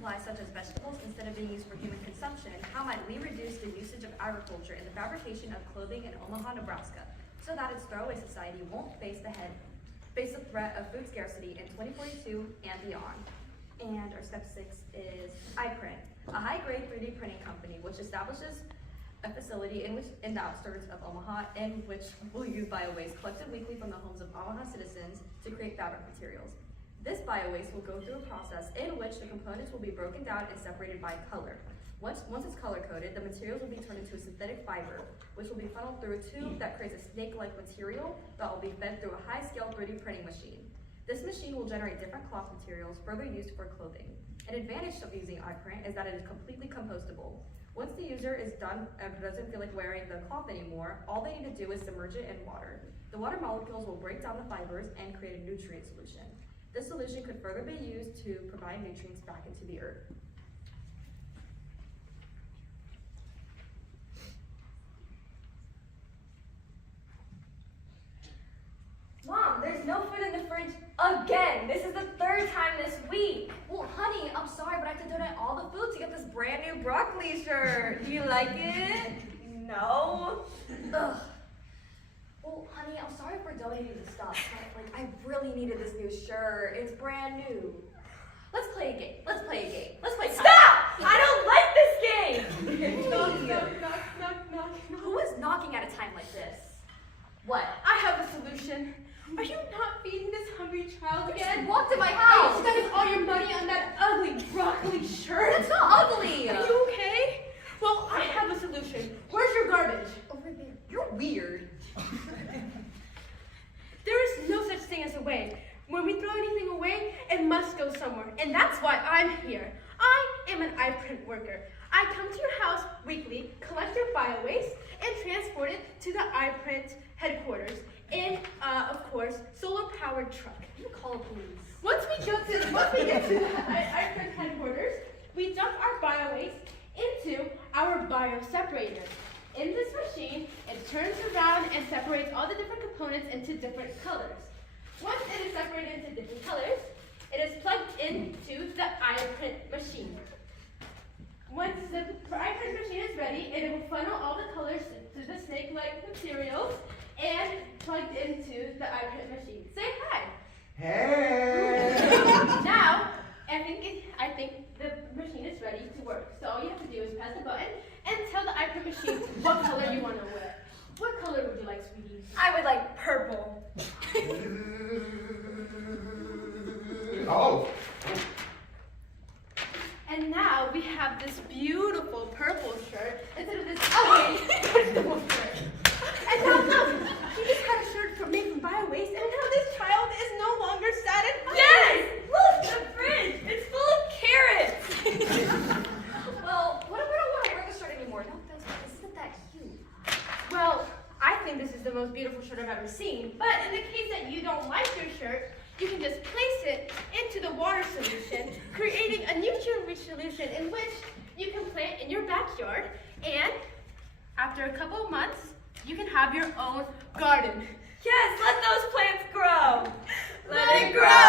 supplies such as vegetables instead of being used for human consumption, how might we reduce the usage of agriculture in the fabrication of clothing in Omaha, Nebraska, so that its throwaway society won't face the threat of food scarcity in 2042 and beyond? And our step 6 is iPrint, a high-grade 3D printing company which establishes a facility in the outskirts of Omaha, in which will use bio-waste collected weekly from the homes of Omaha citizens to create fabric materials. This bio-waste will go through a process in which the components will be broken down and separated by color. Once it's color-coded, the materials will be turned into a synthetic fiber, which will be funneled through a tube that creates a snake-like material that will be fed through a high-scale 3D printing machine. This machine will generate different cloth materials further used for clothing. An advantage of using iPrint is that it is completely compostable. Once the user is done and doesn't feel like wearing the cloth anymore, all they need to do is submerge it in water. The water molecules will break down the fibers and create a nutrient solution. This solution could further be used to provide nutrients back into the earth. Mom, there's no food in the fridge again. This is the 3rd time this week. Well, honey, I'm sorry, but I have to donate all the food to get this brand new broccoli shirt. Do you like it? No. Ugh. Well, honey, I'm sorry for donating the stuff, but I really needed this new shirt. It's brand new. Let's play a game. Let's play a game. Let's play. Stop! I don't like this game. Knock. Who is knocking at a time like this? What? I have a solution. Are you not feeding this hungry child again? Walk to my Are you house. spending all your money on that ugly broccoli shirt? That's not ugly. Are you okay? Well, I have a solution. Where's your garbage? Over there. You're weird. There is no such thing as a waste. When we throw anything away, it must go somewhere. And that's why I'm here. I am an iPrint worker. I come to your house weekly, collect your bio-waste, and transport it to the iPrint headquarters in, of course, solar-powered truck. You call police. Once we get to the iPrint headquarters, we dump our bio-waste into our bio-separator. In this machine, it turns around and separates all the different components into different colors. Once it is separated into different colors, it is plugged into the iPrint machine. Once the iPrint machine is ready, it will funnel all the colors to the snake-like materials and plugged into the iPrint machine. Say hi. Hey! Now, I think the machine is ready to work. So all you have to do is press the button and tell the iPrint machine what color you want to wear. What color would you like, sweetie? I would like purple. Oh! And now we have this beautiful purple shirt instead of this ugly vegetable shirt. And now look, he just had a shirt made from bio-waste, and now this child is no longer sad and hungry. Yes! Look, the fridge. It's full of carrots. Well, what if I don't want to wear this shirt anymore? No, this isn't that cute. Well, I think this is the most beautiful shirt I've ever seen. But in the case that you don't like your shirt, you can just place it into the water solution, creating a nutrient-rich solution in which you can plant in your backyard. And after a couple of months, you can have your own garden. Yes, let those plants grow. Let it grow!